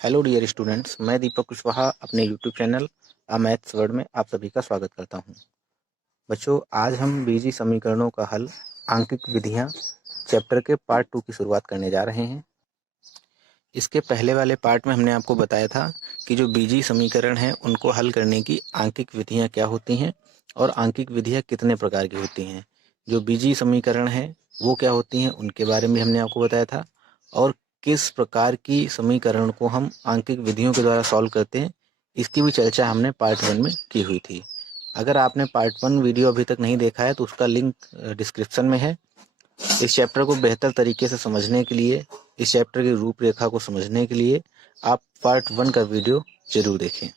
Hello dear students, मैं दीपक कुशवाहा अपने YouTube channel अ maths world में आप सभी का स्वागत करता हूं। बच्चों, आज हम बीजीय समीकरणों का हल आंकिक विधियां चैप्टर के पार्ट 2 की शुरुआत करने जा रहे हैं। इसके पहले वाले पार्ट में हमने आपको बताया था कि जो बीजीय समीकरण हैं उनको हल करने की आंकिक विधियां क्या होती हैं और आंकिक विधियां कितने प्रकार की होती हैं। जो बीजीय समीकरण है वो क्या होती हैं उनके बारे में हमने आपको बताया था, और किस प्रकार की समीकरण को हम आंकिक विधियों के द्वारा सॉल्व करते हैं इसकी भी चर्चा हमने पार्ट 1 में की हुई थी। अगर आपने पार्ट 1 वीडियो अभी तक नहीं देखा है तो उसका लिंक डिस्क्रिप्शन में है। इस चैप्टर को बेहतर तरीके से समझने के लिए, इस चैप्टर की रूपरेखा को समझने के लिए आप पार्ट 1 का वीडियो जरूर देखें।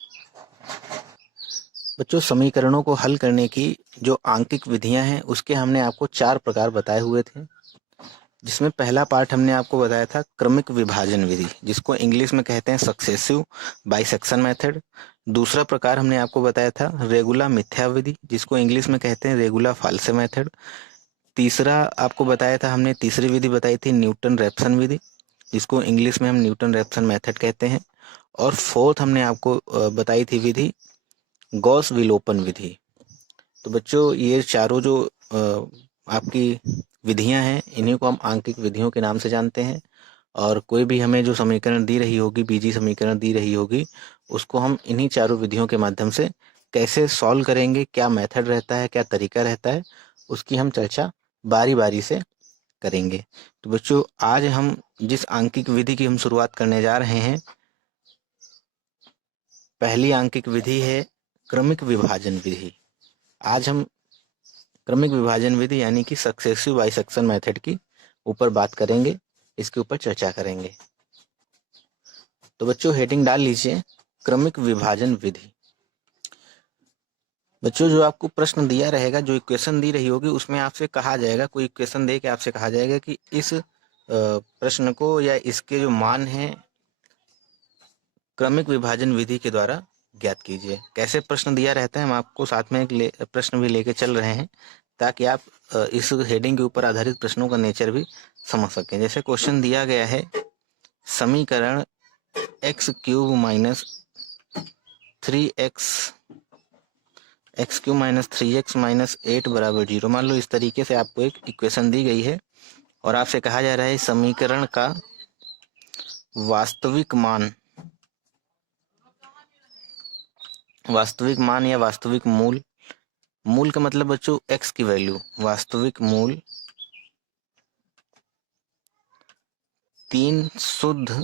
बच्चों, समीकरणों को हल करने की जो आंकिक विधियां हैं उसके हमने आपको 4 प्रकार बताए हुए थे, जिसमें पहला पार्ट हमने आपको बताया था क्रमिक विभाजन विधि, जिसको इंग्लिश में कहते हैं सक्सेसिव बाइसेक्शन मेथड। दूसरा प्रकार हमने आपको बताया था रेगुला मिथ्या विधि, जिसको इंग्लिश में कहते हैं रेगुला फाल्से मेथड। तीसरा आपको बताया था हमने, तीसरी विधि बताई थी न्यूटन रैप्सन विधि, जिसको इंग्लिश में हम न्यूटन रैप्सन मेथड कहते हैं। और फोर्थ हमने आपको बताई थी विधि गॉस विलोपन विधि। तो बच्चों, ये चारों जो आपकी विधियां हैं इन्हीं को हम आंकिक विधियों के नाम से जानते हैं। और कोई भी हमें जो समीकरण दी रही होगी, बीजीय समीकरण दी रही होगी, उसको हम इन्हीं चारों विधियों के माध्यम से कैसे सॉल्व करेंगे, क्या मेथड रहता है, क्या तरीका रहता है, उसकी हम चर्चा बारी बारी से करेंगे। तो बच्चों, आज हम जिस आंकिक विधि की हम शुरुआत करने जा रहे हैं, पहली आंकिक विधि है क्रमिक विभाजन विधि। आज हम क्रमिक विभाजन विधि यानी कि सक्सेसिव बाइसेक्शन मेथड की ऊपर बात करेंगे, इसके ऊपर चर्चा करेंगे। तो बच्चों, हेडिंग डाल लीजिए क्रमिक विभाजन विधि। बच्चों, जो आपको प्रश्न दिया रहेगा, जो इक्वेशन दी रही होगी, उसमें आपसे कहा जाएगा, कोई इक्वेशन दे के आपसे कहा जाएगा कि इस प्रश्न को या इसके जो मान हैं क्रमिक विभाजन विधि के द्वारा ज्ञात कीजिए। कैसे प्रश्न दिया रहता है, हम आपको साथ में एक प्रश्न भी लेके चल रहे हैं ताकि आप इस हेडिंग के ऊपर आधारित प्रश्नों का नेचर भी समझ सकें। जैसे क्वेश्चन दिया गया है समीकरण x cube minus 3x x cube minus 3x minus 8 बराबर 0। मान लो इस तरीके से आपको एक इक्वेशन दी गई है और आपसे कहा जा रहा है समीकरण का वास्तविक मान या वास्तविक मूल, मूल का मतलब बच्चों x की वैल्यू, वास्तविक मूल 3 शुद्ध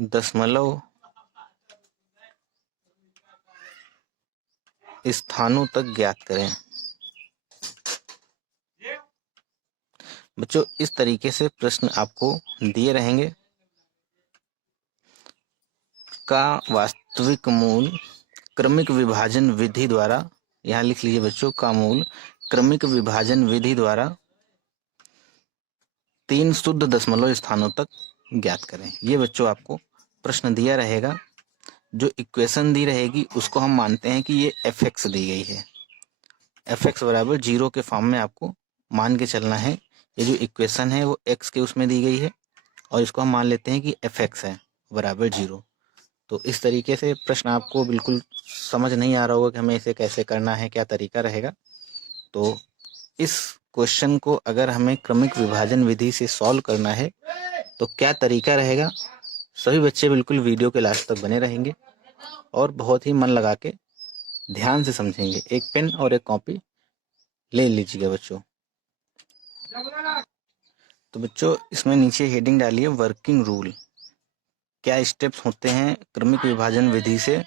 दशमलव स्थानों तक ज्ञात करें। बच्चों, इस तरीके से प्रश्न आपको दिए रहेंगे का वास्तविक मूल क्रमिक विभाजन विधि द्वारा, यहाँ लिख लीजिए बच्चों, का मूल क्रमिक विभाजन विधि द्वारा 3 शुद्ध दशमलव स्थानों तक ज्ञात करें। ये बच्चों आपको प्रश्न दिया रहेगा। जो इक्वेशन दी रहेगी उसको हम मानते हैं कि ये fx दी गई है, fx बराबर 0 के फॉर्म में आपको मान के चलना है। ये जो इक्वेशन है वो x के उसमें दी गई है और इसको हम मान लेते हैं कि fx है बराबर 0। तो इस तरीके से प्रश्न आपको बिल्कुल समझ नहीं आ रहा होगा कि हमें इसे कैसे करना है, क्या तरीका रहेगा। तो इस क्वेश्चन को अगर हमें क्रमिक विभाजन विधि से सॉल्व करना है तो क्या तरीका रहेगा, सभी बच्चे बिल्कुल वीडियो के लास्ट तक बने रहेंगे और बहुत ही मन लगा के ध्यान से समझेंगे। एक पेन और एक कॉपी ले लीजिएगा बच्चों। तो बच्चों, इसमें नीचे हेडिंग डालिए वर्किंग रूल। क्या स्टेप्स होते हैं क्रमिक विभाजन विधि से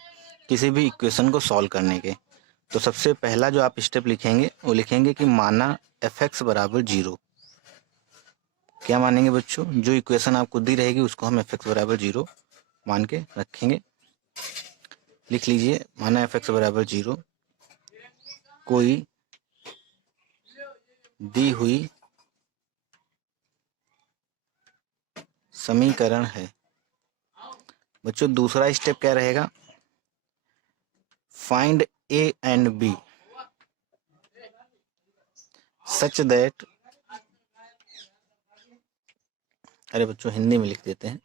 किसी भी इक्वेशन को सॉल्व करने के। तो सबसे पहला जो आप स्टेप लिखेंगे वो लिखेंगे कि माना fx बराबर 0। क्या मानेंगे बच्चों, जो इक्वेशन आपको दी रहेगी उसको हम fx बराबर 0 मान के रखेंगे। लिख लीजिए माना fx बराबर 0 कोई दी हुई समीकरण है। बच्चों, दूसरा स्टेप क्या रहेगा, find a and b such that, अरे बच्चों हिंदी में लिख देते हैं,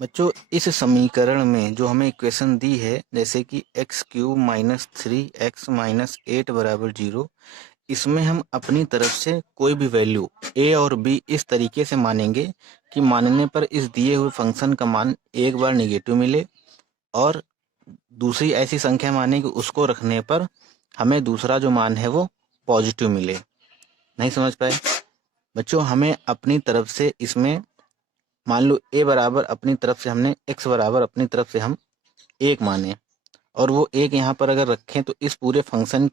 बच्चों इस समीकरण में जो हमें इक्वेशन दी है, जैसे कि x³ माइनस 3x माइनस 8 बराबर 0, इसमें हम अपनी तरफ से कोई भी वैल्यू a और b इस तरीके से मानेंगे कि मानने पर इस दिए हुए फंक्शन का मान एक बार निगेटिव मिले और दूसरी ऐसी संख्या माने कि उसको रखने पर हमें दूसरा जो मान है वो पॉजिटिव मिले। नहीं समझ पाए बच्चों? हमें अपनी तरफ से इसमें मान लो a बराबर अपनी तरफ से हमने x बराबर अपनी तरफ से हम एक माने और वो एक यहाँ पर अगर रखें तो इस पूरे फंक्शन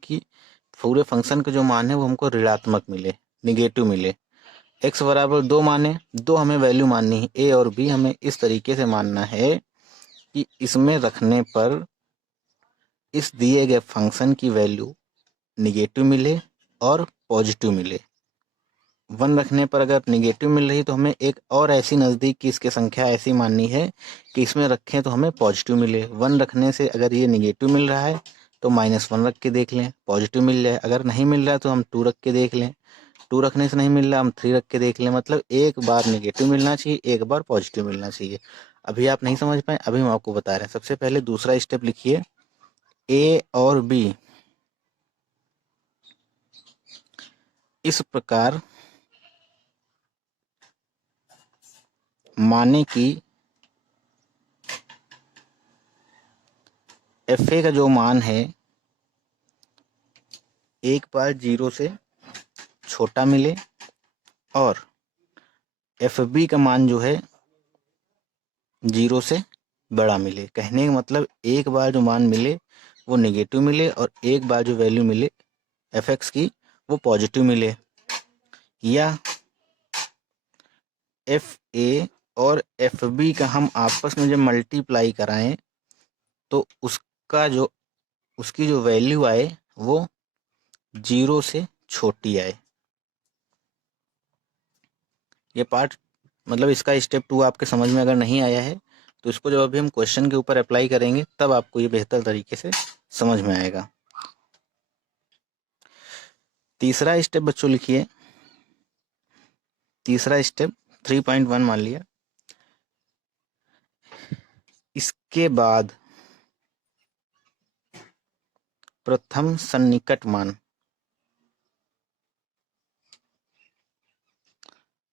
का जो मान है वो हमको ऋणात्मक मिले, निगेटिव मिले। x बराबर 2 माने, 2 हमें वैल्यू माननी है, a और b हमें इस तरीके से मानना है कि इसमें रखने पर इस दिए गए फंक्शन की वैल्यू निगेटिव मिले और पॉजिटिव मिले। 1 रखने पर अगर निगेटिव मिल रही तो हमें एक और ऐसी नज़दीक की इसकी संख्या ऐसी माननी है कि इसमें रखें तो हमें पॉजिटिव मिले। 1 रखने से अगर ये निगेटिव मिल रहा है तो -1 रख के देख लें, पॉजिटिव मिल जाए। अगर नहीं मिल रहा है तो हम 2 रख के देख लें, 2 रखने से नहीं मिल रहा हम 3 रख के देख लें। मतलब एक बार निगेटिव मिलना चाहिए, एक बार पॉजिटिव मिलना चाहिए। अभी आप नहीं समझ पाए, अभी हम आपको बता रहे हैं। सबसे पहले दूसरा स्टेप लिखिए, ए और बी इस प्रकार माने कि एफ ए का जो मान है एक बार 0 से छोटा मिले और एफ बी का मान जो है 0 से बड़ा मिले। कहने का मतलब एक बार जो मान मिले वो नेगेटिव मिले और एक बार जो वैल्यू मिले एफ एक्स की वो पॉजिटिव मिले। या एफ ए और एफ बी का हम आपस में जब मल्टीप्लाई कराएं तो उसकी जो वैल्यू आए वो 0 से छोटी आए। ये पार्ट मतलब इसका स्टेप 2 आपके समझ में अगर नहीं आया है तो इसको जब अभी हम क्वेश्चन के ऊपर अप्लाई करेंगे तब आपको ये बेहतर तरीके से समझ में आएगा। तीसरा स्टेप बच्चों लिखिए, तीसरा स्टेप 3.1 मान लिया। इसके बाद प्रथम सन्निकट मान,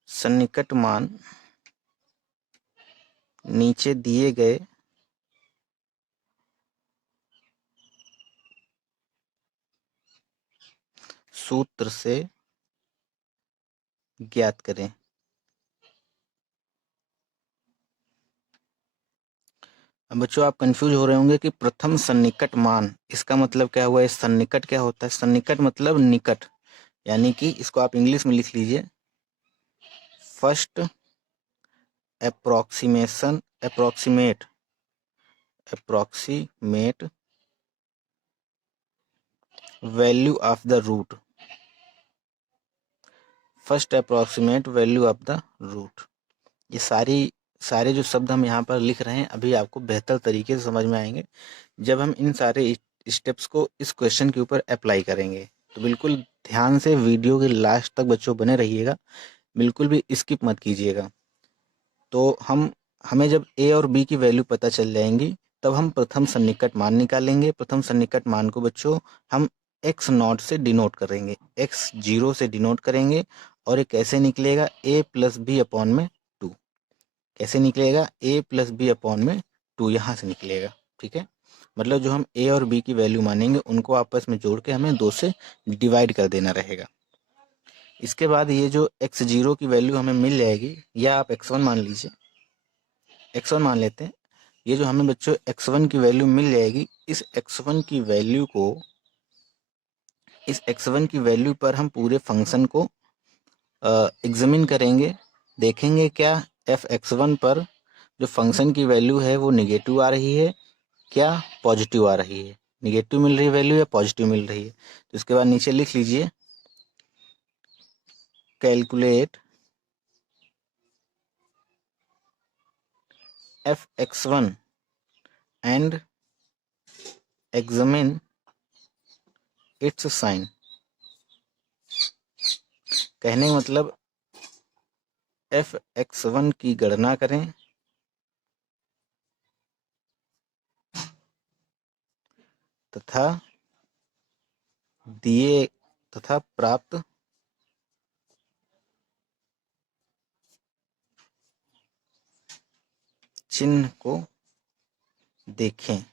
सन्निकट मान नीचे दिए गए सूत्र से ज्ञात करें। अब बच्चों आप कंफ्यूज हो रहे होंगे कि प्रथम सन्निकट मान इसका मतलब क्या हुआ, इस सन्निकट क्या होता है? सन्निकट मतलब निकट, यानी कि इसको आप इंग्लिश में लिख लीजिए, first approximate value of the root, first approximate value of the root. ये सारे जो शब्द हम यहाँ पर लिख रहे हैं अभी आपको बेहतर तरीके से समझ में आएंगे जब हम इन सारे स्टेप्स को इस क्वेश्चन के ऊपर अप्लाई करेंगे। तो बिल्कुल ध्यान से वीडियो के लास्ट तक बच्चों बने रहिएगा, बिल्कुल भी स्किप मत कीजिएगा। तो हमें जब ए और बी की वैल्यू पता चल जाएंगी तब हम प्रथम सन्निकट मान निकालेंगे। प्रथम सन्निकट मान को बच्चों हम x नॉट से डिनोट करेंगे, x0 से डिनोट करेंगे और ये कैसे निकलेगा, a प्लस बी अपॉन में 2। कैसे निकलेगा, a प्लस बी अपॉन में 2 यहाँ से निकलेगा। ठीक है, मतलब जो हम a और b की वैल्यू मानेंगे उनको आपस में जोड़ के हमें 2 से डिवाइड कर देना रहेगा। इसके बाद ये जो x0 की वैल्यू हमें मिल जाएगी, या आप x1 मान लीजिए, x1 मान लेते हैं। ये जो हमें बच्चों x1 की वैल्यू मिल जाएगी, इस x1 की वैल्यू पर हम पूरे फंक्शन को एग्जामिन करेंगे, देखेंगे क्या f(x1) पर जो फंक्शन की वैल्यू है वो निगेटिव आ रही है क्या पॉजिटिव आ रही है, निगेटिव मिल रही वैल्यू या पॉजिटिव मिल रही है। तो इसके बाद नीचे लिख लीजिए, calculate f(x1) and examine its sign. कहने का मतलब f(x1) की गणना करें तथा दिए तथा प्राप्त चिन्ह को देखें।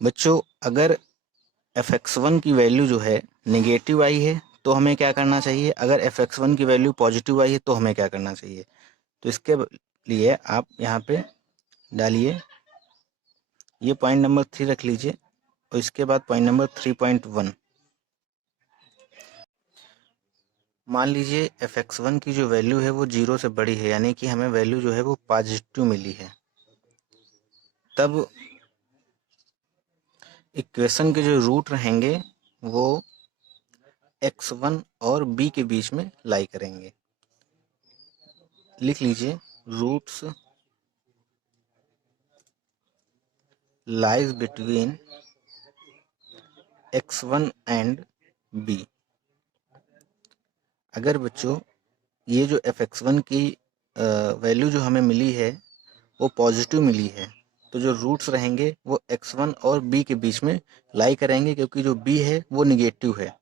बच्चों, अगर fx1 की वैल्यू जो है नेगेटिव आई है तो हमें क्या करना चाहिए, अगर fx1 की वैल्यू पॉजिटिव आई है तो हमें क्या करना चाहिए। तो इसके लिए आप यहाँ पे डालिए, ये पॉइंट नंबर 3 रख लीजिए और इसके बाद पॉइंट नंबर 3.1। मान लीजिए fx1 की जो वैल्यू है वो 0 से बड़ी है, यानी कि हमें वैल्यू जो है वो पॉजिटिव मिली है। तब इक्वेशन के जो रूट रहेंगे वो x1 और b के बीच में लाई करेंगे। लिख लीजिए, roots lies between x1 and b। अगर बच्चों ये जो fx1 की वैल्यू जो हमें मिली है वो पॉजिटिव मिली है, तो जो रूट्स रहेंगे वो x1 और b के बीच में लाई करेंगे, क्योंकि जो b है वो निगेटिव है।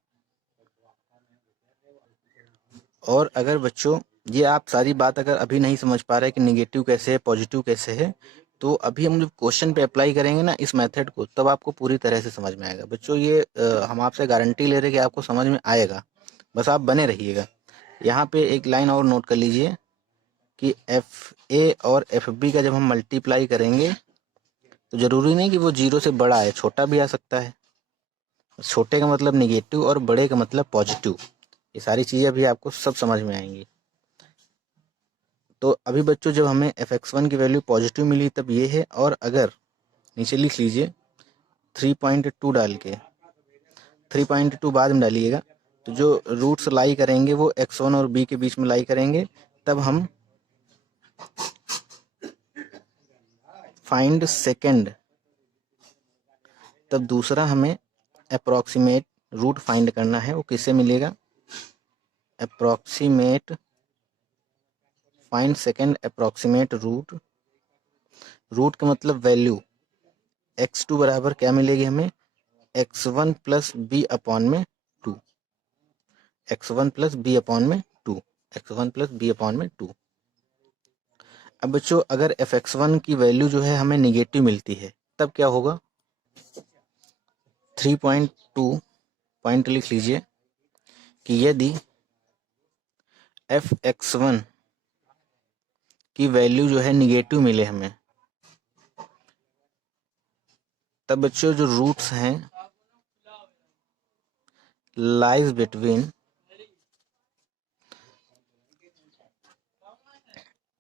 और अगर बच्चों ये आप सारी बात अगर अभी नहीं समझ पा रहे कि निगेटिव कैसे है पॉजिटिव कैसे है, तो अभी हम जब क्वेश्चन पे अप्लाई करेंगे ना इस मेथड को, तब आपको पूरी तरह से समझ में आएगा। बच्चों ये हम आपसे गारंटी ले रहे हैं कि आपको समझ में आएगा, बस आप बने रहिएगा। यहाँ पे एक लाइन और नोट कर लीजिए कि एफ ए और एफ बी का जब हम मल्टीप्लाई करेंगे तो जरूरी नहीं कि वो 0 से बड़ा है, छोटा भी आ सकता है। छोटे का मतलब निगेटिव और बड़े का मतलब पॉजिटिव। ये सारी चीज़ें भी आपको सब समझ में आएंगी। तो अभी बच्चों जब हमें fx1 की वैल्यू पॉजिटिव मिली तब ये है, और अगर नीचे लिख लीजिए 3.2 डाल के, 3.2 बाद में डालिएगा, तो जो रूट्स लाई करेंगे वो x1 और b के बीच में लाई करेंगे। तब हम फाइंड सेकेंड, तब दूसरा हमें अप्रॉक्सीमेट रूट फाइंड करना है। वो किससे मिलेगा, approximate find second approximate root. Root का मतलब वैल्यू, x2 बराबर क्या मिलेगी हमें, x1 प्लस बी अपॉन में 2, x1 प्लस बी अपॉन में 2, x1 प्लस बी अपॉन में 2। अब बच्चों अगर fx1 की वैल्यू जो है हमें निगेटिव मिलती है तब क्या होगा, 3.2 पॉइंट लिख लीजिए कि यदि fx1 की वैल्यू जो है निगेटिव मिले हमें, तब बच्चों जो रूट्स हैं lies between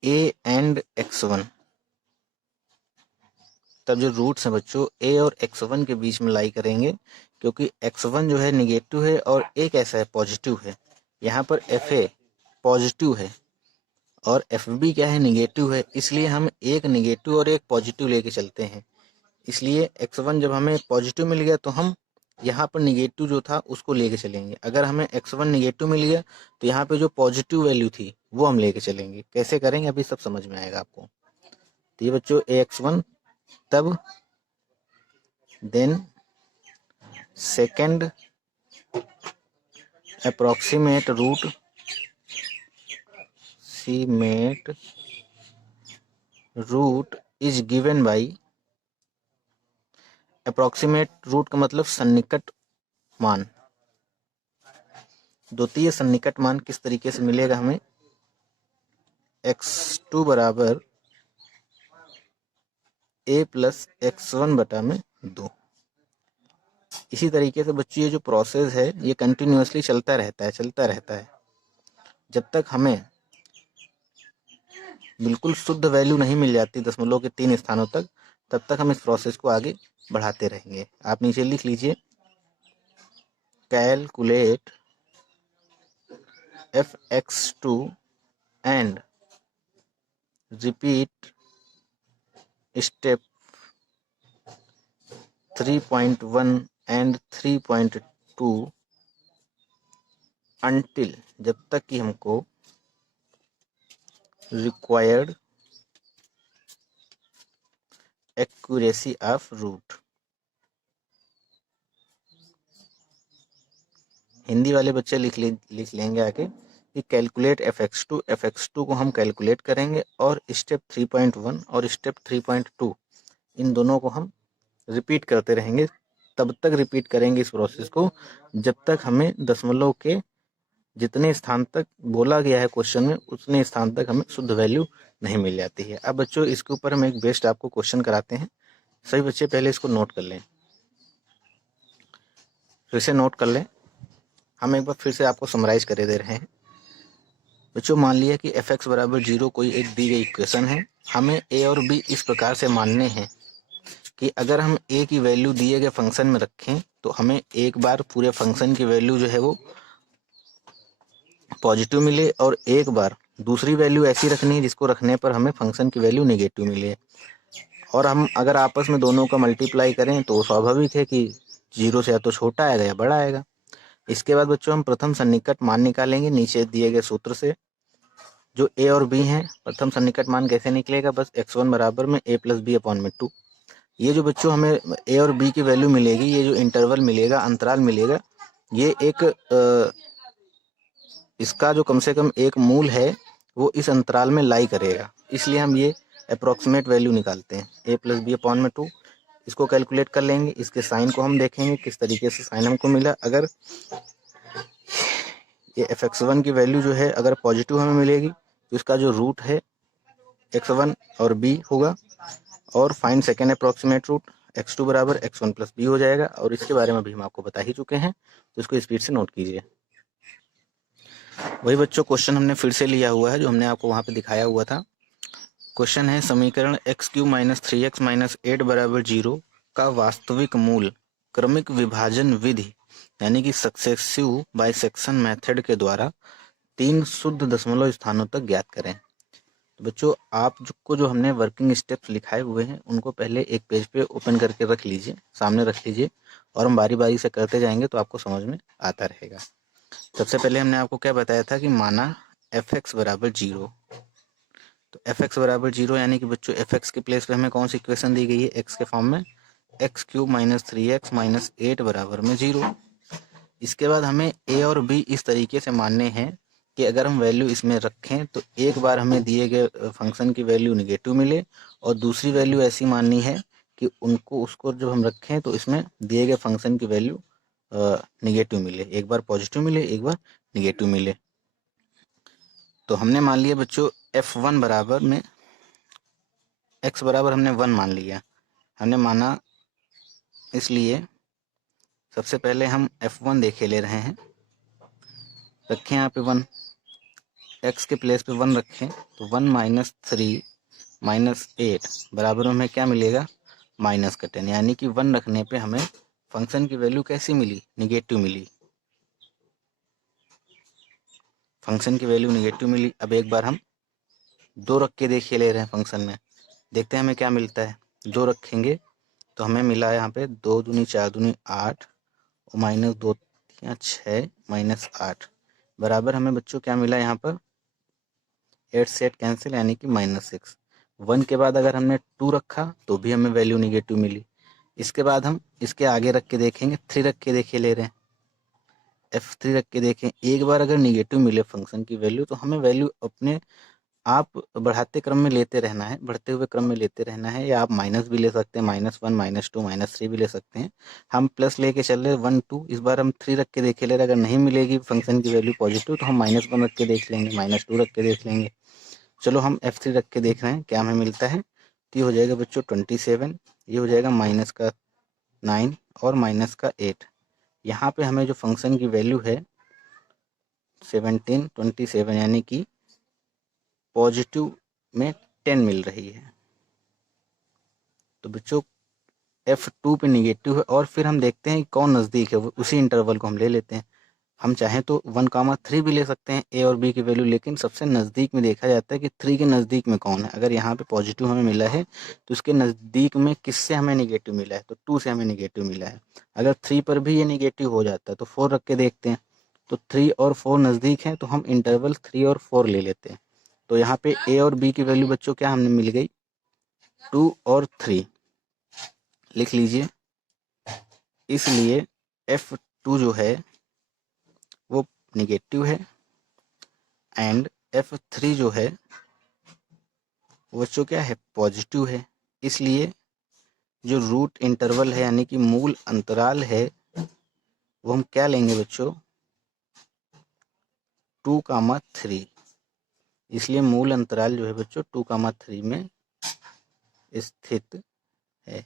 a and x1। तब जो रूट्स हैं बच्चों a और x1 के बीच में लाई करेंगे, क्योंकि x1 जो है निगेटिव है और a कैसा है, पॉजिटिव है। यहाँ पर fa पॉजिटिव है और fb क्या है, निगेटिव है। इसलिए हम एक निगेटिव और एक पॉजिटिव लेके चलते हैं। इसलिए x1 जब हमें पॉजिटिव मिल गया तो हम यहाँ पर निगेटिव जो था उसको लेके चलेंगे। अगर हमें x1 निगेटिव मिल गया तो यहाँ पे जो पॉजिटिव वैल्यू थी वो हम लेके चलेंगे। कैसे करेंगे अभी सब समझ में आएगा आपको। तो ये बच्चों ax1, तब then second approximate root is given by, approximate root का मतलब सन्निकट मान। द्वितीय सन्निकट मान किस तरीके से मिलेगा हमें, x2 बराबर a प्लस x1 बटा में 2। इसी तरीके से बच्चों ये जो प्रोसेस है ये कंटिन्यूअसली चलता रहता है जब तक हमें बिल्कुल शुद्ध वैल्यू नहीं मिल जाती दशमलव के 3 स्थानों तक, तब तक हम इस प्रोसेस को आगे बढ़ाते रहेंगे। आप नीचे लिख लीजिए, calculate fx2 and repeat step 3.1 and 3.2 until, जब तक कि हमको required accuracy of root. Hindi वाले बच्चे लिख लेंगे आगे कि कैलकुलेट एफ एक्स टू को हम कैलकुलेट करेंगे और स्टेप 3.1 और स्टेप 3.2 इन दोनों को हम रिपीट करते रहेंगे। तब तक रिपीट करेंगे इस प्रोसेस को जब तक हमें दशमलव के जितने स्थान तक बोला गया है क्वेश्चन में उतने स्थान तक हमें शुद्ध वैल्यू नहीं मिल जाती है। अब बच्चों इसके ऊपर हम एक बेस्ट आपको क्वेश्चन कराते हैं। सभी बच्चे पहले इसको नोट कर लें, फिर से नोट कर लें। हम एक बार फिर से आपको समराइज कर दे रहे हैं। बच्चों मान लिया कि एफ एक्स बराबर 0 कोई एक दी गई इक्वेशन है। हमें ए और बी इस प्रकार से मानने हैं कि अगर हम ए की वैल्यू दिए गए फंक्शन में रखें तो हमें एक बार पूरे फंक्शन की वैल्यू जो है वो पॉजिटिव मिले और एक बार दूसरी वैल्यू ऐसी रखनी है जिसको रखने पर हमें फंक्शन की वैल्यू नेगेटिव मिले। और हम अगर आपस में दोनों का मल्टीप्लाई करें तो स्वाभाविक है कि 0 से या तो छोटा आएगा या बड़ा आएगा। इसके बाद बच्चों हम प्रथम सन्निकट मान निकालेंगे नीचे दिए गए सूत्र से। जो ए और बी हैं, प्रथम सन्निकट मान कैसे निकलेगा, बस x1 बराबर में a प्लस बी अपॉन में 2। ये जो बच्चों हमें ए और बी की वैल्यू मिलेगी, ये जो इंटरवल मिलेगा, अंतराल मिलेगा, ये एक इसका जो कम से कम एक मूल है वो इस अंतराल में लाई करेगा। इसलिए हम ये अप्रॉक्सीमेट वैल्यू निकालते हैं a प्लस बी अपॉन में 2। इसको कैलकुलेट कर लेंगे। इसके साइन को हम देखेंगे किस तरीके से साइन हमको मिला। अगर ये f(x1) की वैल्यू जो है अगर पॉजिटिव हमें मिलेगी तो इसका जो रूट है x1 और b होगा। और find second approximate root, x2 बराबर x1 प्लस b हो जाएगा। और इसके बारे में भी हम आपको बता ही चुके हैं, तो इसको स्पीड से नोट कीजिए। वही बच्चों क्वेश्चन हमने फिर से लिया हुआ है जो हमने आपको वहाँ पे दिखाया हुआ था। क्वेश्चन है समीकरण x³ माइनस 3x माइनस 8 बराबर 0 का वास्तविक मूल क्रमिक विभाजन विधि यानी कि सक्सेसिव बाइसेक्शन मेथड के द्वारा 3 शुद्ध दशमलव स्थानों तक ज्ञात करें। तो बच्चों आपको जो हमने वर्किंग स्टेप्स लिखाए हुए हैं उनको पहले एक पेज पे ओपन करके रख लीजिए, सामने रख लीजिए और हम बारी बारी से करते जाएंगे तो आपको समझ में आता रहेगा। सबसे पहले हमने आपको क्या बताया था कि माना एफ एक्स बराबर 0। तो एफ एक्स बराबर 0 यानी कि बच्चों एफ एक्स के प्लेस पे हमें कौन सी इक्वेशन दी गई है, एक्स के फॉर्म में x³ माइनस 3x माइनस 8 बराबर में 0। इसके बाद हमें ए और बी इस तरीके से मानने हैं कि अगर हम वैल्यू इसमें रखें तो एक बार हमें दिए गए फंक्शन की वैल्यू निगेटिव मिले और दूसरी वैल्यू ऐसी माननी है कि उसको जब हम रखें तो इसमें दिए गए फंक्शन की वैल्यू निगेटिव मिले, एक बार पॉजिटिव मिले एक बार निगेटिव मिले। तो हमने मान लिया बच्चों f1 बराबर में x बराबर हमने 1 मान लिया। हमने माना इसलिए सबसे पहले हम f1 देखे ले रहे हैं। रखें यहाँ पे 1, x के प्लेस पे 1 रखें तो 1 माइनस 3 माइनस 8 बराबर में हमें क्या मिलेगा, माइनस का 10। यानी कि 1 रखने पे हमें फंक्शन की वैल्यू कैसी मिली, निगेटिव मिली। फंक्शन की वैल्यू निगेटिव मिली। अब एक बार हम 2 रख के देखिए ले रहे हैं फंक्शन में, देखते हैं हमें क्या मिलता है। 2 रखेंगे तो हमें मिला यहाँ पे 2 दूनी 4 दूनी 8 और माइनस 2 यहाँ 6 माइनस 8 बराबर हमें बच्चों क्या मिला यहाँ पर 8 से 8 कैंसिल यानी कि -6। 1 के बाद अगर हमने 2 रखा तो भी हमें वैल्यू निगेटिव मिली। इसके बाद हम इसके आगे रख के देखेंगे, 3 रख के देखे ले रहे हैं, f3 रख के देखें। एक बार अगर निगेटिव मिले फंक्शन की वैल्यू तो हमें वैल्यू अपने आप बढ़ाते क्रम में लेते रहना है, बढ़ते हुए क्रम में लेते रहना है। या आप माइनस भी ले सकते हैं, -1 -2 -3 भी ले सकते हैं। हम प्लस लेके चल रहे 1 2, इस बार हम 3 रख के देखे ले रहे। अगर नहीं मिलेगी फंक्शन की वैल्यू पॉजिटिव तो हम -1 रख के देख लेंगे, -2 रख के देख लेंगे। चलो हम f3 रख के देख रहे हैं क्या हमें मिलता है। तो ये हो जाएगा बच्चों 27, ये हो जाएगा माइनस का 9 और माइनस का 8। यहाँ पे हमें जो फंक्शन की वैल्यू है 17 27 यानी कि पॉजिटिव में 10 मिल रही है। तो बच्चों f2 पे निगेटिव है और फिर हम देखते हैं कौन नज़दीक है, वो उसी इंटरवल को हम ले लेते हैं। हम चाहें तो 1,3 भी ले सकते हैं ए और बी की वैल्यू, लेकिन सबसे नज़दीक में देखा जाता है कि 3 के नज़दीक में कौन है। अगर यहाँ पे पॉजिटिव हमें मिला है तो उसके नज़दीक में किससे हमें निगेटिव मिला है, तो 2 से हमें निगेटिव मिला है। अगर 3 पर भी ये निगेटिव हो जाता है तो 4 रख के देखते हैं। तो 3 और 4 नज़दीक हैं तो हम इंटरवल 3 और 4 ले लेते हैं। तो यहाँ पे ए और बी की वैल्यू बच्चों क्या हमने मिल गई, 2 और 3 लिख लीजिए। इसलिए F2 जो है वो निगेटिव है एंड F3 जो है वो बच्चों क्या है, पॉजिटिव है। इसलिए जो रूट इंटरवल है यानी कि मूल अंतराल है वो हम क्या लेंगे बच्चों, 2,3। इसलिए मूल अंतराल जो है बच्चों 2,3 में स्थित है।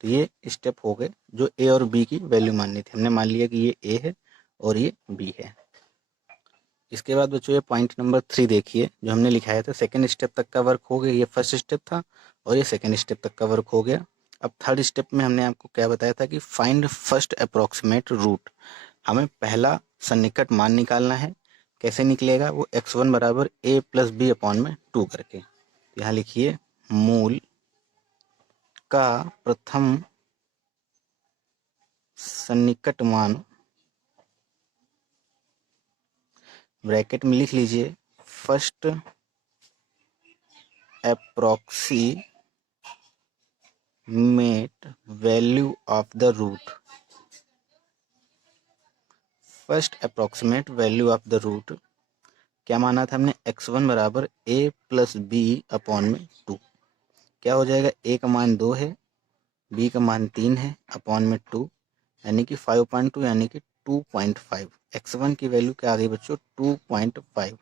तो ये स्टेप हो गए जो ए और बी की वैल्यू माननी थी, हमने मान लिया कि ये ए है और ये बी है। इसके बाद बच्चों ये पॉइंट नंबर 3 देखिए जो हमने लिखाया था, सेकेंड स्टेप तक का वर्क हो गया, ये फर्स्ट स्टेप था और ये सेकेंड स्टेप तक का वर्क हो गया। अब थर्ड स्टेप में हमने आपको क्या बताया था कि फाइंड फर्स्ट अप्रोक्सीमेट रूट, हमें पहला सन्निकट मान निकालना है। कैसे निकलेगा वो, x1 बराबर a प्लस बी अपॉन में 2 करके। यहाँ लिखिए मूल का प्रथम सन्निकट मान, ब्रैकेट में लिख लीजिए first approximate value of the root, first approximate value of the root क्या माना था हमने, x1 बराबर a प्लस बी अपॉन में 2। क्या हो जाएगा, a का मान 2 है, b का मान 3 है, अपॉन में 2 यानी कि 5.2 यानी कि 2.5। x1 की वैल्यू क्या आ गई बच्चों, 2.5।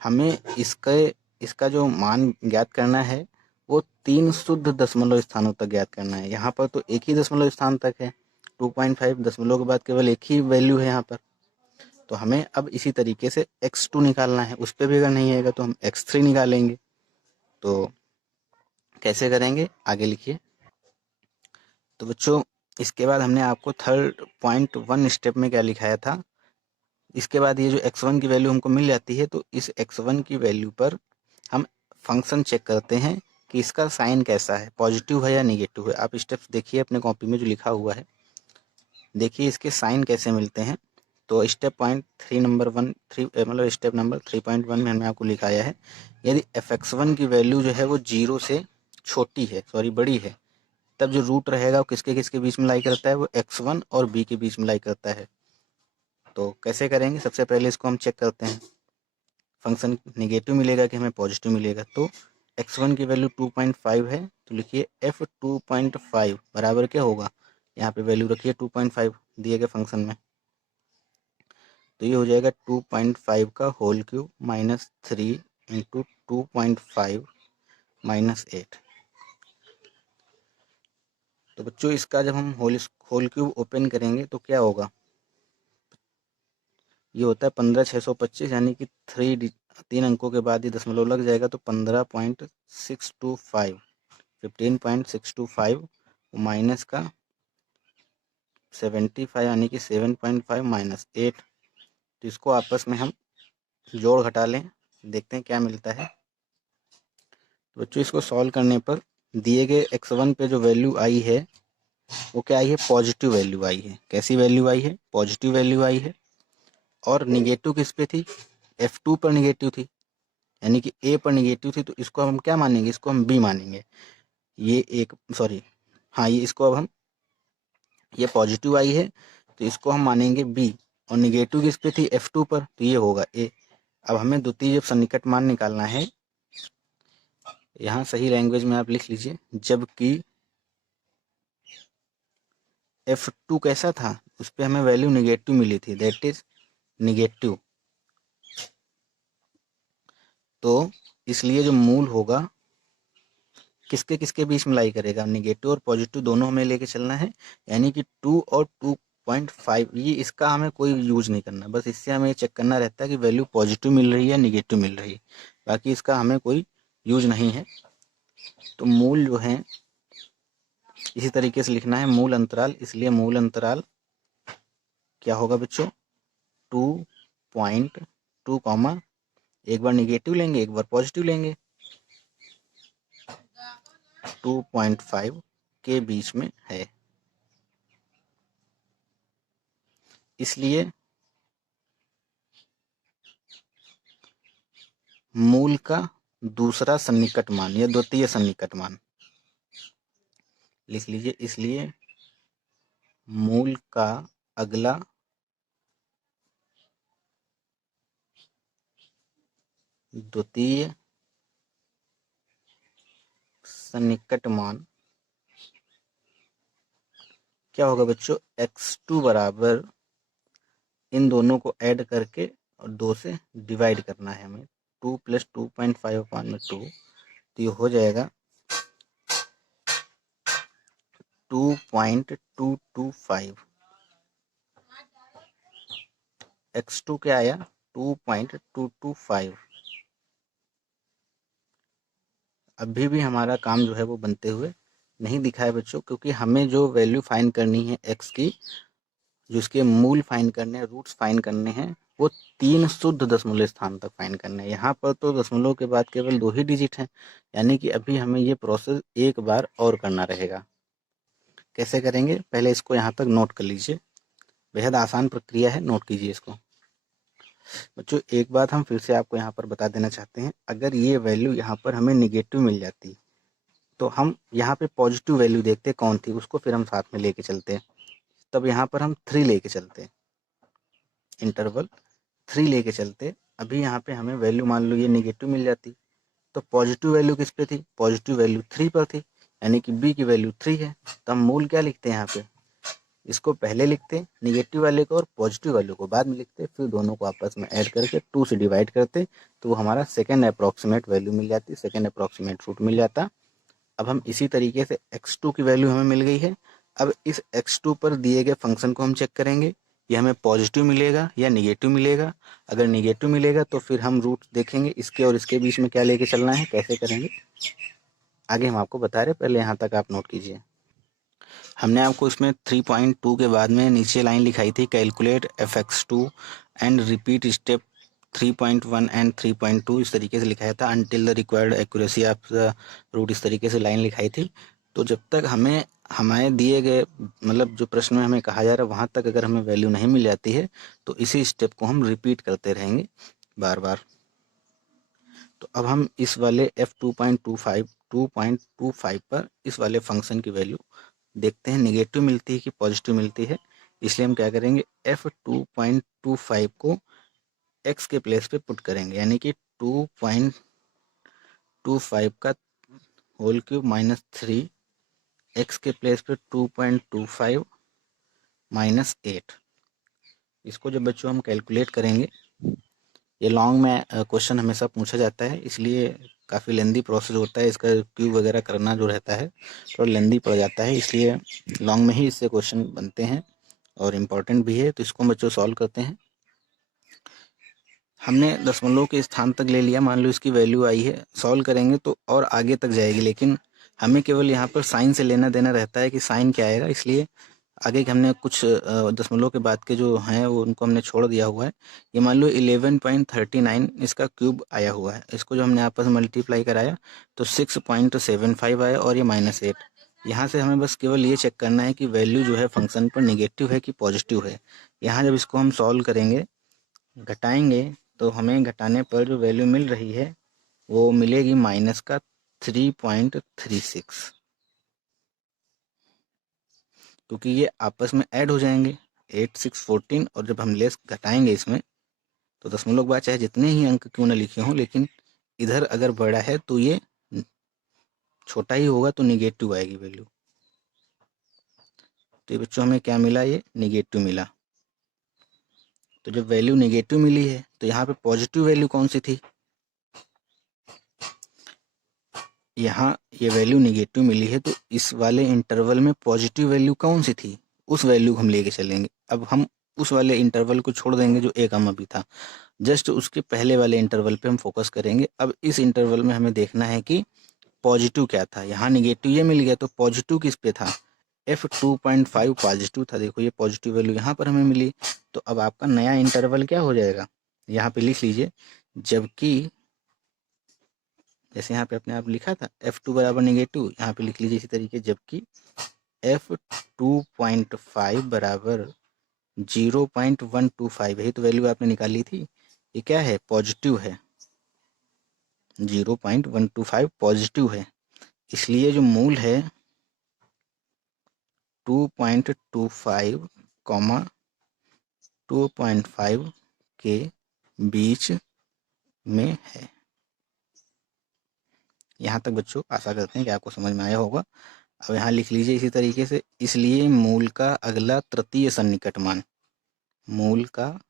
हमें इसका जो मान ज्ञात करना है वो 3 शुद्ध दशमलव स्थानों तक ज्ञात करना है। यहाँ पर तो एक ही दशमलव स्थान तक है, 2.5 दशमलव के बाद केवल एक ही वैल्यू है यहाँ पर। तो हमें अब इसी तरीके से x2 निकालना है, उस पर भी अगर नहीं आएगा तो हम x3 निकालेंगे। तो कैसे करेंगे आगे लिखिए। तो बच्चों इसके बाद हमने आपको 3.1 स्टेप में क्या लिखाया था, इसके बाद ये जो x1 की वैल्यू हमको मिल जाती है तो इस x1 की वैल्यू पर हम फंक्शन चेक करते हैं कि इसका साइन कैसा है, पॉजिटिव है या निगेटिव है। आप स्टेप्स देखिए अपने कॉपी में जो लिखा हुआ है, देखिए इसके साइन कैसे मिलते हैं। तो स्टेप पॉइंट 3 नंबर 1 3 मतलब स्टेप नंबर 3.1 में हमने आपको लिखाया है, यदि fx1 की वैल्यू जो है वो 0 से छोटी है, सॉरी बड़ी है, तब जो रूट रहेगा वो किसके किसके बीच में लाई करता है, वो x1 और b के बीच में लाई करता है। तो कैसे करेंगे, सबसे पहले इसको हम चेक करते हैं, फंक्शन निगेटिव मिलेगा कि हमें पॉजिटिव मिलेगा। तो x1 की वैल्यू 2.5 है तो लिखिए f2.5 बराबर क्या होगा, यहाँ पे वैल्यू रखिए 2.5 दिए गए फंक्शन में। तो ये हो जाएगा 2.5 का whole cube minus 3 into 2.5 minus 8। तो बच्चों इसका जब हम होल क्यूब ओपन करेंगे तो क्या होगा, ये होता है 15,625 यानी कि 3 अंकों के बाद ही दशमलव लग जाएगा। तो 15.625 माइनस का 75 यानी कि 7.5 माइनस 8। तो इसको आपस में हम जोड़ घटा लें, देखते हैं क्या मिलता है। तो बच्चों इसको सॉल्व करने पर दिए गए x1 पे जो वैल्यू आई है वो क्या आई है, पॉजिटिव वैल्यू आई है। कैसी वैल्यू आई है, पॉजिटिव वैल्यू आई है। और निगेटिव किस पे थी, f2 पर निगेटिव थी, यानी कि a पर निगेटिव थी। तो इसको हम क्या मानेंगे, इसको हम b मानेंगे। ये एक सॉरी हाँ ये इसको अब हम, ये पॉजिटिव आई है तो इसको हम मानेंगे b, और निगेटिव किस पे थी, f2 पर, तो ये होगा a। अब हमें द्वितीय जब सन्निकट मान निकालना है, यहाँ सही लैंग्वेज में आप लिख लीजिए, जबकि f2 कैसा था, उस पर हमें वैल्यू निगेटिव मिली थी, दैट इज निगेटिव। तो इसलिए जो मूल होगा किसके किसके बीच में लाई करेगा, निगेटिव और पॉजिटिव दोनों हमें लेके चलना है, यानी कि 2 और 2.5। ये इसका हमें कोई यूज नहीं करना, बस इससे हमें चेक करना रहता है कि वैल्यू पॉजिटिव मिल रही है निगेटिव मिल रही है, बाकी इसका हमें कोई यूज नहीं है। तो मूल जो है इसी तरीके से लिखना है, मूल अंतराल, इसलिए मूल अंतराल क्या होगा बच्चों, 2.2 कॉमा, एक बार निगेटिव लेंगे एक बार पॉजिटिव लेंगे, 2.5 के बीच में है। इसलिए मूल का दूसरा सन्निकट मान या द्वितीय सन्निकट मान लिख लीजिए। इसलिए मूल का अगला द्वितीय सन्निकट मान क्या होगा बच्चों, x2 बराबर इन दोनों को ऐड करके और 2 से डिवाइड करना है हमें। 2 + 2.5/2 तो ये हो जाएगा 2.225। x2 क्या आया, 2.225। अभी भी हमारा काम जो है वो बनते हुए नहीं दिखा है बच्चों, क्योंकि हमें जो वैल्यू फाइंड करनी है x की, जो इसके मूल फाइंड करने हैं, रूट्स फाइंड करने हैं, वो 3 शुद्ध दशमलव स्थान तक फाइंड करने हैं। यहाँ पर तो दशमलव के बाद केवल 2 ही डिजिट हैं, यानी कि अभी हमें ये प्रोसेस एक बार और करना रहेगा। कैसे करेंगे, पहले इसको यहाँ तक नोट कर लीजिए। बेहद आसान प्रक्रिया है, नोट कीजिए इसको। बच्चों एक बात हम फिर से आपको यहाँ पर बता देना चाहते हैं, अगर ये वैल्यू यहाँ पर हमें निगेटिव मिल जाती तो हम यहाँ पे पॉजिटिव वैल्यू देखते कौन थी, उसको फिर हम साथ में लेके चलते हैं। तब यहाँ पर हम 3 लेके चलते, इंटरवल 3 लेके चलते। अभी यहाँ पे हमें वैल्यू मान लो ये निगेटिव मिल जाती तो पॉजिटिव वैल्यू किस पे थी, पॉजिटिव वैल्यू 3 पर थी, यानी कि बी की वैल्यू 3 है। तो हम मूल क्या लिखते हैं यहाँ पे, इसको पहले लिखते निगेटिव वाले को और पॉजिटिव वाले को बाद में लिखते, फिर दोनों को आपस में ऐड करके 2 से डिवाइड करते, तो वो हमारा सेकेंड अप्रॉक्सीमेट वैल्यू मिल जाती, सेकेंड अप्रॉक्सीमेट रूट मिल जाता। अब हम इसी तरीके से x2 की वैल्यू हमें मिल गई है। अब इस x2 पर दिए गए फंक्शन को हम चेक करेंगे, ये हमें पॉजिटिव मिलेगा या निगेटिव मिलेगा। अगर निगेटिव मिलेगा तो फिर हम रूट देखेंगे, इसके और इसके बीच में क्या लेके चलना है, कैसे करेंगे आगे हम आपको बता रहे, पहले यहाँ तक आप नोट कीजिए। हमने आपको इसमें 3.2 के बाद में नीचे लाइन लिखाई थी, calculate fx2 and repeat step 3.1 and 3.2, इस तरीके से लिखाया था, until the required accuracy of the root, इस तरीके से लाइन लिखाई थी। तो जब तक हमें हमारे दिए गए मतलब जो प्रश्न में हमें कहा जा रहा है वहाँ तक अगर हमें वैल्यू नहीं मिल जाती है तो इसी स्टेप को हम रिपीट करते रहेंगे बार बार। तो अब हम इस वाले f2.25 पर इस वाले फंक्शन की वैल्यू देखते हैं, निगेटिव मिलती है कि पॉजिटिव मिलती है। इसलिए हम क्या करेंगे, f2.25 को x के प्लेस पे पुट करेंगे, यानी कि 2.25 का होल क्यूब माइनस 3, x के प्लेस पे 2.25 माइनस 8। इसको जब बच्चों हम कैलकुलेट करेंगे, ये लॉन्ग में क्वेश्चन हमेशा पूछा जाता है, इसलिए काफ़ी लेंदी प्रोसेस होता है, इसका क्यूब वगैरह करना जो रहता है थोड़ा लेंदी पड़ जाता है, इसलिए लॉन्ग में ही इससे क्वेश्चन बनते हैं और इम्पॉर्टेंट भी है। तो इसको बच्चों सॉल्व करते हैं। हमने दशमलव के स्थान तक ले लिया, मान लो इसकी वैल्यू आई है, सॉल्व करेंगे तो और आगे तक जाएगी, लेकिन हमें केवल यहाँ पर साइन से लेना देना रहता है कि साइन क्या आएगा, इसलिए आगे के हमने कुछ दशमलव के बाद के जो हैं वो उनको हमने छोड़ दिया हुआ है। ये मान लो 11.39 इसका क्यूब आया हुआ है, इसको जो हमने आपस में मल्टीप्लाई कराया तो 6.75 आया और ये -8। यहाँ से हमें बस केवल ये चेक करना है कि वैल्यू जो है फंक्शन पर निगेटिव है कि पॉजिटिव है। यहाँ जब इसको हम सॉल्व करेंगे, घटाएंगे, तो हमें घटाने पर जो वैल्यू मिल रही है वो मिलेगी माइनस का 3.36, क्योंकि ये आपस में ऐड हो जाएंगे 8, 6, 14, और जब हम लेस घटाएंगे इसमें तो दशमलव के बाद चाहे जितने ही अंक क्यों ना लिखे हों, लेकिन इधर अगर बड़ा है तो ये छोटा ही होगा, तो निगेटिव आएगी वैल्यू। तो ये बच्चों हमें क्या मिला, ये निगेटिव मिला। तो जब वैल्यू निगेटिव मिली है तो यहाँ पे पॉजिटिव वैल्यू कौन सी थी, यहाँ ये वैल्यू निगेटिव मिली है तो इस वाले इंटरवल में पॉजिटिव वैल्यू कौन सी थी, उस वैल्यू को हम लेके चलेंगे। अब हम उस वाले इंटरवल को छोड़ देंगे जो एक हम अभी था, जस्ट उसके पहले वाले इंटरवल पे हम फोकस करेंगे। अब इस इंटरवल में हमें देखना है कि पॉजिटिव क्या था, यहाँ निगेटिव ये मिल गया तो पॉजिटिव किस पे था, f2.5 पॉजिटिव था, देखो ये पॉजिटिव वैल्यू यहाँ पर हमें मिली। तो अब आपका नया इंटरवल क्या हो जाएगा, यहाँ पे लिख लीजिए, जबकि जैसे यहाँ पे अपने आप लिखा था f2 बराबर निगेटिव, यहाँ पे लिख लीजिए इसी तरीके, जबकि f2.5 बराबर 0.125, यही तो वैल्यू आपने निकाली थी, ये क्या है, पॉजिटिव है। 0.125 पॉजिटिव है, इसलिए जो मूल है 2.25, 2.5 के बीच में है। यहाँ तक बच्चों आशा करते हैं कि आपको समझ में आया होगा। अब यहाँ लिख लीजिए इसी तरीके से, इसलिए मूल का अगला तृतीय सन्निकट मान, मूल का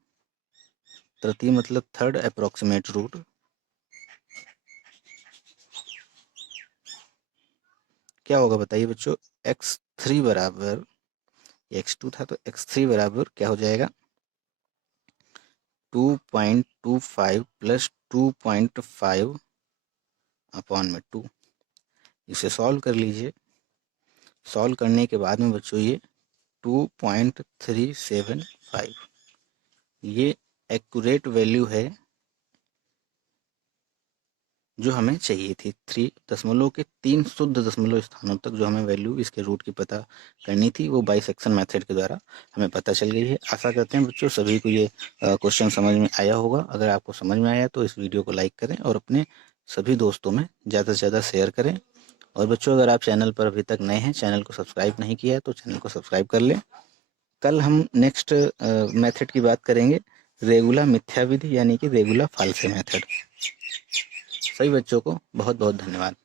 तृतीय मतलब थर्ड अप्रोक्सीमेट रूट, क्या होगा बताइए बच्चों। x3 बराबर, x2 था तो x3 बराबर क्या हो जाएगा, 2.25 प्लस 2.5 अपॉन में 2। इसे सॉल्व कर लीजिए। सॉल्व करने के बाद में बच्चों ये 2.375 ये एक्यूरेट वैल्यू है जो हमें चाहिए थी। 3 शुद्ध दशमलव स्थानों तक जो हमें वैल्यू इसके रूट की पता करनी थी, वो बाइसेक्शन मेथड के द्वारा हमें पता चल गई है। आशा करते हैं बच्चों सभी को ये क्वेश्चन समझ में आया होगा। अगर आपको समझ में आया तो इस वीडियो को लाइक करें और अपने सभी दोस्तों में ज़्यादा से ज़्यादा शेयर करें। और बच्चों अगर आप चैनल पर अभी तक नए हैं, चैनल को सब्सक्राइब नहीं किया है तो चैनल को सब्सक्राइब कर लें। कल हम नेक्स्ट मेथड की बात करेंगे, रेगुला मिथ्या विधि यानी कि रेगुला फाल्से मेथड। सभी बच्चों को बहुत बहुत धन्यवाद।